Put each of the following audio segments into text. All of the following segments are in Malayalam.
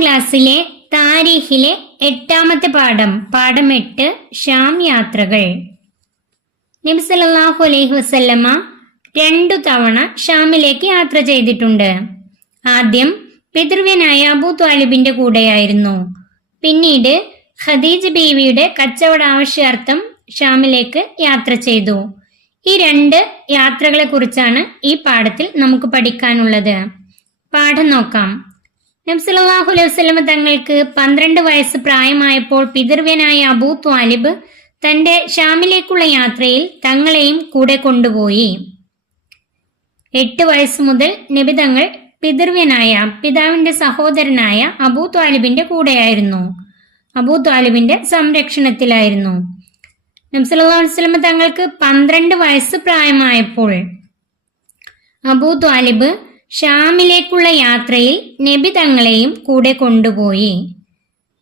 ക്ലാസ്സിലെ താരീഖിലെ 8ാമത്തെ പാഠം 8 ഷാം യാത്രകൾ. നബി സല്ലല്ലാഹു അലൈഹി വസല്ലമ 2 തവണ ഷാമിലേക്ക് യാത്ര ചെയ്തിട്ടുണ്ട്. ആദ്യം പിതൃവ്യനായ അബൂ ത്വാലിബിന്റെ കൂടെയായിരുന്നു. പിന്നീട് ഖദീജ ബീവിയുടെ കച്ചവട ആവശ്യാർത്ഥം ഷാമിലേക്ക് യാത്ര ചെയ്തു. ഈ 2 യാത്രകളെ കുറിച്ചാണ് ഈ പാഠത്തിൽ നമുക്ക് പഠിക്കാനുള്ളത്. പാഠം നോക്കാം. നബി സല്ലല്ലാഹു അലൈഹി വസല്ലമ തങ്ങൾക്ക് 12 വയസ്സ് പ്രായമായപ്പോൾ പിതൃവ്യനായ അബൂ ത്വാലിബ് തന്റെ ഷാമിലേക്കുള്ള യാത്രയിൽ തങ്ങളെയും കൂടെ കൊണ്ടുപോയി. 8 വയസ്സ് മുതൽ നബി തങ്ങൾ പിതൃവ്യനായ പിതാവിന്റെ സഹോദരനായ അബൂ ത്വാലിബിന്റെ കൂടെയായിരുന്നു. അബൂ ത്വാലിബിന്റെ സംരക്ഷണത്തിലായിരുന്നു. നബി സല്ലല്ലാഹു അലൈഹി വസല്ലമ തങ്ങൾക്ക് 12 വയസ്സ് പ്രായമായപ്പോൾ അബൂ ത്വാലിബ് ഷാമിലേക്കുള്ള യാത്രയിൽ നബി തങ്ങളെയും കൂടെ കൊണ്ടുപോയി.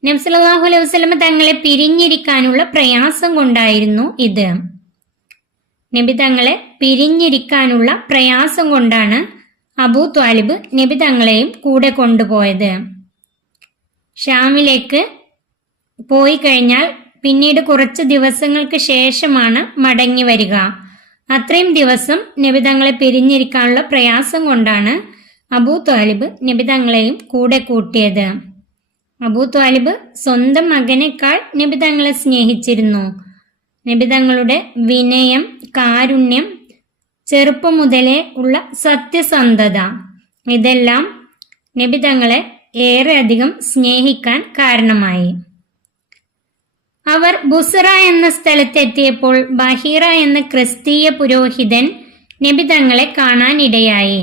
നബി സല്ലല്ലാഹു അലൈഹി വസല്ലമ തങ്ങളെ പിരിഞ്ഞിരിക്കാനുള്ള പ്രയാസം കൊണ്ടായിരുന്നു ഇത്. നബി തങ്ങളെ പിരിഞ്ഞിരിക്കാനുള്ള പ്രയാസം കൊണ്ടാണ് അബൂ ത്വാലിബ് നബി തങ്ങളെയും കൂടെ കൊണ്ടുപോയത്. ഷാമിലേക്ക് പോയി കഴിഞ്ഞാൽ പിന്നീട് കുറച്ച് ദിവസങ്ങൾക്ക് ശേഷമാണ് മടങ്ങി വരിക. അത്രയും ദിവസം നബി തങ്ങളെ പിരിഞ്ഞിരിക്കാനുള്ള പ്രയാസം കൊണ്ടാണ് അബൂ ത്വാലിബ് നബി തങ്ങളെയും കൂടെ കൂട്ടിയത്. അബൂ ത്വാലിബ് സ്വന്തം മകനേക്കാൾ നബി തങ്ങളെ സ്നേഹിച്ചിരുന്നു. നബി തങ്ങളുടെ വിനയം, കാരുണ്യം, ചെറുപ്പം മുതലേ ഉള്ള സത്യസന്ധത, ഇതെല്ലാം നബി തങ്ങളെ ഏറെ അധികം സ്നേഹിക്കാൻ കാരണമായി. അവർ ബുസ്റ എന്ന സ്ഥലത്തെത്തിയപ്പോൾ ബഹീറ എന്ന ക്രിസ്തീയ പുരോഹിതൻ നബി തങ്ങളെ കാണാനിടയായി.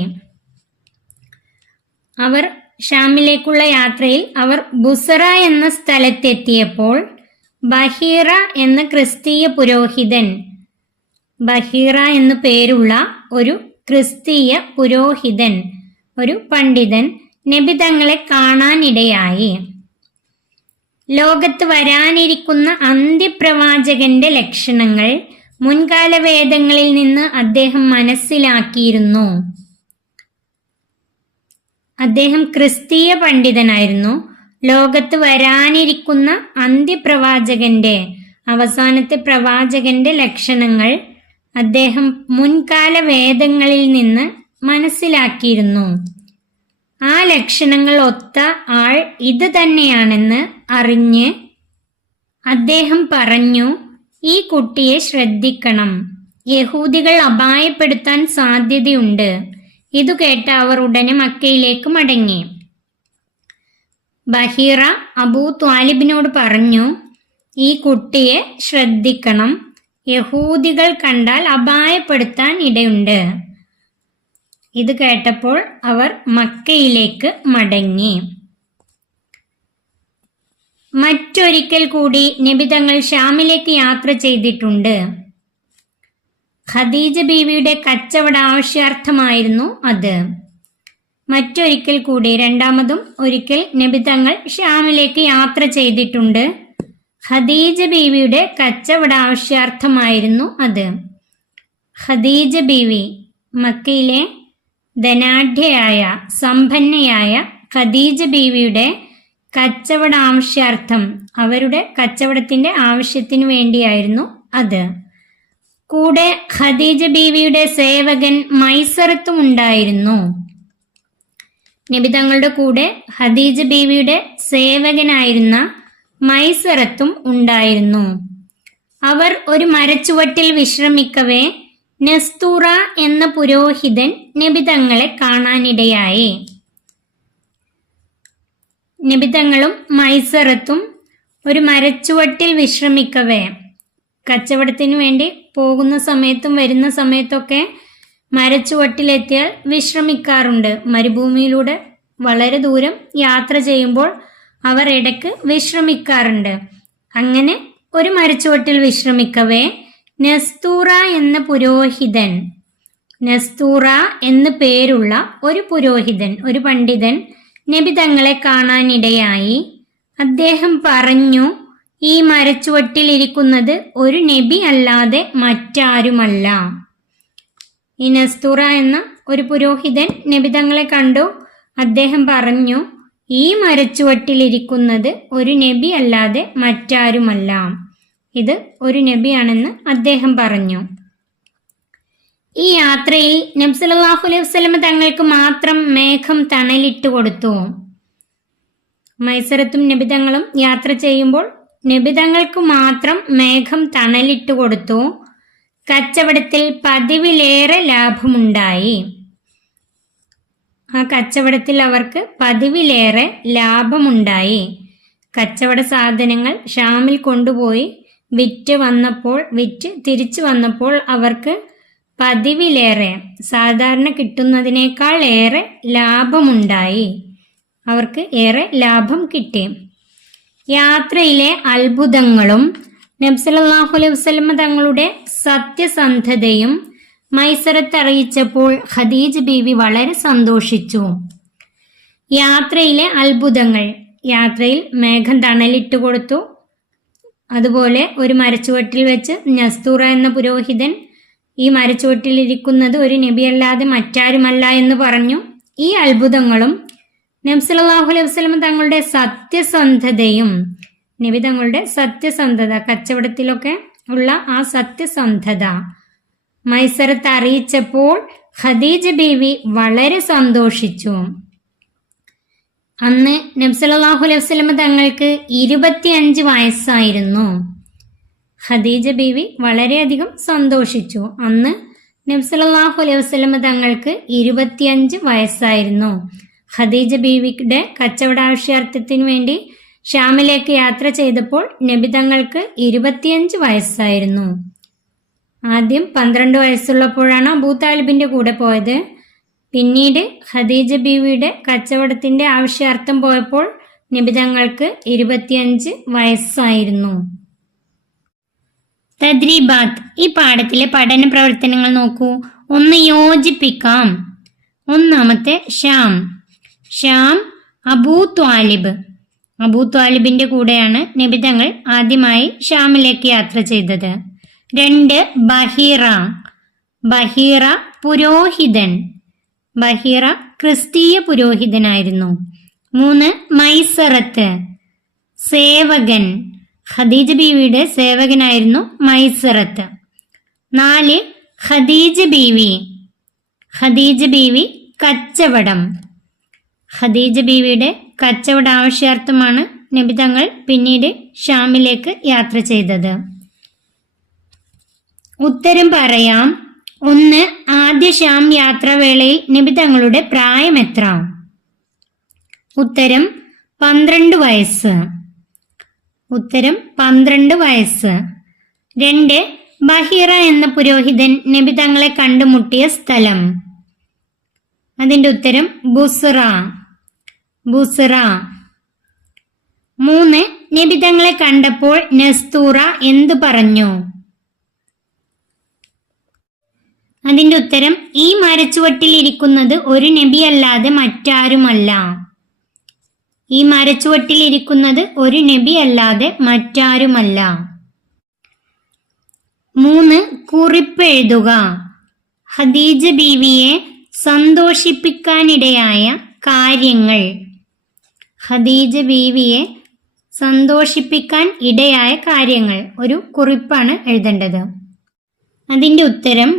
അവർ ഷാമിലേക്കുള്ള യാത്രയിൽ അവർ ബുസ്റ എന്ന സ്ഥലത്തെത്തിയപ്പോൾ ബഹീറ എന്ന ക്രിസ്തീയ പുരോഹിതൻ, ബഹീറ എന്നു പേരുള്ള ഒരു ക്രിസ്തീയ പുരോഹിതൻ, ഒരു പണ്ഡിതൻ നബി തങ്ങളെ കാണാനിടയായി. ലോകത്ത് വരാനിരിക്കുന്ന അന്ത്യപ്രവാചകന്റെ ലക്ഷണങ്ങൾ മുൻകാല വേദങ്ങളിൽ നിന്ന് അദ്ദേഹം മനസ്സിലാക്കിയിരുന്നു. അദ്ദേഹം ക്രിസ്തീയ പണ്ഡിതനായിരുന്നു. ലോകത്ത് വരാനിരിക്കുന്ന അന്ത്യപ്രവാചകന്റെ, അവസാനത്തെ പ്രവാചകന്റെ ലക്ഷണങ്ങൾ അദ്ദേഹം മുൻകാല വേദങ്ങളിൽ നിന്ന് മനസ്സിലാക്കിയിരുന്നു. ആ ലക്ഷണങ്ങൾ ഒത്ത ആൾ ഇത് തന്നെയാണെന്ന് അറിഞ്ഞ് അദ്ദേഹം പറഞ്ഞു, ഈ കുട്ടിയെ ശ്രദ്ധിക്കണം, യഹൂദികൾ അപായപ്പെടുത്താൻ സാധ്യതയുണ്ട്. ഇതു കേട്ട അവർ ഉടനെ മക്കയിലേക്ക് മടങ്ങി. ബഹീറ അബൂ ത്വാലിബിനോട് പറഞ്ഞു, ഈ കുട്ടിയെ ശ്രദ്ധിക്കണം, യഹൂദികൾ കണ്ടാൽ അപായപ്പെടുത്താൻ ഇടയുണ്ട്. ഇത് കേട്ടപ്പോൾ അവർ മക്കയിലേക്ക് മടങ്ങി. മറ്റൊരിക്കൽ കൂടി നബി തങ്ങൾ ഷാമിലേക്ക് യാത്ര ചെയ്തിട്ടുണ്ട്. ഖദീജ ബീവിയുടെ കച്ചവട ആവശ്യാർത്ഥമായിരുന്നു അത്. മറ്റൊരിക്കൽ കൂടി, രണ്ടാമതും ഒരിക്കൽ നബി തങ്ങൾ ഷാമിലേക്ക് യാത്ര ചെയ്തിട്ടുണ്ട്. ഖദീജ ബീവിയുടെ കച്ചവട ആവശ്യാർത്ഥമായിരുന്നു അത്. ഖദീജ ബീവി, മക്കയിലെ ധനാഢ്യയായ സമ്പന്നയായ ഖദീജ ബീവിയുടെ കച്ചവട ആവശ്യാർത്ഥം, അവരുടെ കച്ചവടത്തിന്റെ ആവശ്യത്തിനു വേണ്ടിയായിരുന്നു അത്. കൂടെ ഖദീജ ബീവിയുടെ സേവകൻ മൈസറത്തും ഉണ്ടായിരുന്നു. നബി തങ്ങളുടെ കൂടെ ഖദീജ ബീവിയുടെ സേവകനായിരുന്ന മൈസറത്തും ഉണ്ടായിരുന്നു. അവർ ഒരു മരച്ചുവട്ടിൽ വിശ്രമിക്കവേ നസ്തൂറ എന്ന പുരോഹിതൻ നബി തങ്ങളെ കാണാനിടയായി. നബി തങ്ങളും മൈസറത്തും ഒരു മരച്ചുവട്ടിൽ വിശ്രമിക്കവേ, കച്ചവടത്തിന് വേണ്ടി പോകുന്ന സമയത്തും വരുന്ന സമയത്തൊക്കെ മരച്ചുവട്ടിലെത്തിയാൽ വിശ്രമിക്കാറുണ്ട്. മരുഭൂമിയിലൂടെ വളരെ ദൂരം യാത്ര ചെയ്യുമ്പോൾ അവർ ഇടയ്ക്ക് വിശ്രമിക്കാറുണ്ട്. അങ്ങനെ ഒരു മരച്ചുവട്ടിൽ വിശ്രമിക്കവേ നസ്തൂറ എന്ന പുരോഹിതൻ, നസ്തൂറ എന്ന് പേരുള്ള ഒരു പുരോഹിതൻ, ഒരു പണ്ഡിതൻ നബി തങ്ങളെ കാണാനിടയായി. അദ്ദേഹം പറഞ്ഞു, ഈ മരച്ചുവട്ടിൽ ഇരിക്കുന്നത് ഒരു നബി അല്ലാതെ മറ്റാരുമല്ല. ഈ നസ്തൂറ എന്ന ഒരു പുരോഹിതൻ നബി തങ്ങളെ കണ്ടു. അദ്ദേഹം പറഞ്ഞു, ഈ മരച്ചുവട്ടിലിരിക്കുന്നത് ഒരു നബി അല്ലാതെ മറ്റാരുമല്ല. ഇത് ഒരു നബിയാണെന്ന് അദ്ദേഹം പറഞ്ഞു. ഈ യാത്രയിൽ നബി സല്ലല്ലാഹു അലൈഹി വസല്ലം തങ്ങൾക്ക് മാത്രം മേഘം തണലിട്ട് കൊടുത്തു. മൈസറത്തും നബിതങ്ങളും യാത്ര ചെയ്യുമ്പോൾ നബിതങ്ങൾക്ക് മാത്രം മേഘം തണലിട്ട് കൊടുത്തു. കച്ചവടത്തിൽ പതിവിലേറെ ലാഭമുണ്ടായി. ആ കച്ചവടത്തിൽ അവർക്ക് പതിവിലേറെ ലാഭമുണ്ടായി. കച്ചവട സാധനങ്ങൾ ഷാമിൽ കൊണ്ടുപോയി വിറ്റ് തിരിച്ചു വന്നപ്പോൾ അവർക്ക് പതിവിലേറെ, സാധാരണ കിട്ടുന്നതിനേക്കാൾ ഏറെ ലാഭമുണ്ടായി. അവർക്ക് ഏറെ ലാഭം കിട്ടി. യാത്രയിലെ അത്ഭുതങ്ങളും നബി സല്ലല്ലാഹു അലൈഹി വസല്ലം തങ്ങളുടെ സത്യസന്ധതയും മൈസറത്ത് അറിയിച്ചപ്പോൾ ഖദീജ ബീവി വളരെ സന്തോഷിച്ചു. യാത്രയിലെ അത്ഭുതങ്ങൾ: യാത്രയിൽ മേഘം തണലിട്ട് കൊടുത്തു. അതുപോലെ ഒരു മരച്ചുവട്ടിൽ വെച്ച് നസ്തൂറ എന്ന പുരോഹിതൻ ഈ മരച്ചുവട്ടിലിരിക്കുന്നത് ഒരു നബിയല്ലാതെ മറ്റാരുമല്ല എന്ന് പറഞ്ഞു. ഈ അത്ഭുതങ്ങളും നബി സല്ലല്ലാഹു അലൈഹി വസല്ലം തങ്ങളുടെ സത്യസന്ധതയും, നബി തങ്ങളുടെ സത്യസന്ധത, കച്ചവടത്തിലൊക്കെ ഉള്ള ആ സത്യസന്ധത മൈസറത്ത് അറിയിച്ചപ്പോൾ ഖദീജ ബീവി വളരെ സന്തോഷിച്ചു. അന്ന് നബി സല്ലല്ലാഹു അലൈഹി വസല്ലം തങ്ങൾക്ക് 25 വയസ്സായിരുന്നു. ഖദീജ ബീവി വളരെയധികം സന്തോഷിച്ചു. അന്ന് നബി സല്ലല്ലാഹു അലൈഹി വസല്ലം തങ്ങൾക്ക് 25 വയസ്സായിരുന്നു. ഖദീജ ബീവിയുടെ കച്ചവടാവശ്യാർത്ഥത്തിന് വേണ്ടി ഷാമിലേക്ക് യാത്ര ചെയ്തപ്പോൾ നബി തങ്ങൾക്ക് 25 വയസ്സായിരുന്നു. ആദ്യം 12 വയസ്സുള്ളപ്പോഴാണ് അബൂ താലിബിന്റെ കൂടെ പോയത്. പിന്നീട് ഖദീജ ബീവിയുടെ കച്ചവടത്തിന്റെ ആവശ്യാർത്ഥം പോയപ്പോൾ നബി തങ്ങൾക്ക് 25 വയസ്സായിരുന്നു. തദ്രീബാത്ത്. ഈ പാഠത്തിലെ പഠന പ്രവർത്തനങ്ങൾ നോക്കൂ. 1 യോജിപ്പിക്കാം. ഒന്നാമത്തെ ഷ്യാം അബൂ ത്വാലിബിന്റെ കൂടെയാണ് നബി തങ്ങൾ ആദ്യമായി ഷാമിലേക്ക് യാത്ര ചെയ്തത്. 2 ബഹീറ പുരോഹിതൻ. ബഹീറ ക്രിസ്തീയ പുരോഹിതനായിരുന്നു. 3 മൈസറത്ത് സേവകൻ. ഖദീജ ബീവിയുടെ സേവകനായിരുന്നു മൈസറത്ത്. 4 ഖദീജ ബീവി കച്ചവടം. ഖദീജ ബീവിയുടെ കച്ചവട ആവശ്യാർത്ഥമാണ് നബി തങ്ങൾ പിന്നീട് ഷാമിലേക്ക് യാത്ര ചെയ്തത്. ഉത്തരം പറയാം. 1 ആദ്യ ഷാം യാത്രാവേളയിൽ നബി തങ്ങളുടെ പ്രായം എത്ര? ഉത്തരം 12 വയസ്സ്. ഉത്തരം 12 വയസ്സ്. 2 ബഹീറ എന്ന പുരോഹിതൻ നബി തങ്ങളെ കണ്ടുമുട്ടിയ സ്ഥലം. അതിന്റെ ഉത്തരം ബുസ്റ. 3 നബി തങ്ങളെ കണ്ടപ്പോൾ നസ്തൂറ എന്തു പറഞ്ഞു? അതിന്റെ ഉത്തരം ഈ മരച്ചുവട്ടിൽ ഇരിക്കുന്നത് ഒരു നബിയല്ലാതെ മറ്റാരുമല്ല. ഈ മരച്ചുവട്ടിൽ ഇരിക്കുന്നത് ഒരു നബിയല്ലാതെ മറ്റാരുമല്ല. 3 കുറിപ്പെഴുതുക. ഖദീജ ബീവിയെ സന്തോഷിപ്പിക്കാനിടയായ കാര്യങ്ങൾ. ഖദീജ ബീവിയെ സന്തോഷിപ്പിക്കാൻ ഇടയായ കാര്യങ്ങൾ ഒരു കുറിപ്പാണ് എഴുതേണ്ടത്. അതിന്റെ ഉത്തരം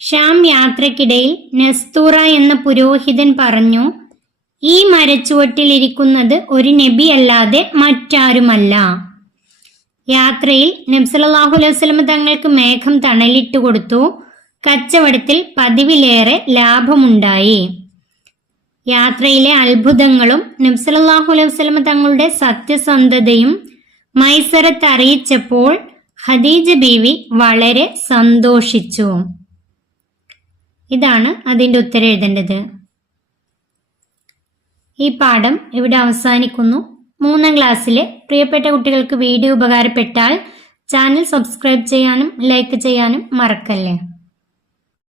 ഷാം യാത്രക്കിടയിൽ നസ്തൂറ എന്ന പുരോഹിതൻ പറഞ്ഞു, ഈ മരച്ചുവട്ടിലിരിക്കുന്നത് ഒരു നബിയല്ലാതെ മറ്റാരുമല്ല. യാത്രയിൽ നബി സല്ലല്ലാഹു അലൈഹി വസല്ലം തങ്ങൾക്ക് മേഘം തണലിട്ട് കൊടുത്തു. കച്ചവടത്തിൽ പതിവിലേറെ ലാഭമുണ്ടായി. യാത്രയിലെ അത്ഭുതങ്ങളും നബി സല്ലല്ലാഹു അലൈഹി വസല്ലം തങ്ങളുടെ സത്യസന്ധതയും മൈസറത്ത് അറിയിച്ചപ്പോൾ ഖദീജ ബീവി വളരെ സന്തോഷിച്ചു. ഇതാണ് അതിൻ്റെ ഉത്തരം എഴുതേണ്ടത്. ഈ പാഠം ഇവിടെ അവസാനിക്കുന്നു. 3ാം ക്ലാസ്സിലെ പ്രിയപ്പെട്ട കുട്ടികൾക്ക് വീഡിയോ ഉപകാരപ്പെട്ടാൽ ചാനൽ സബ്സ്ക്രൈബ് ചെയ്യാനും ലൈക്ക് ചെയ്യാനും മറക്കല്ലേ.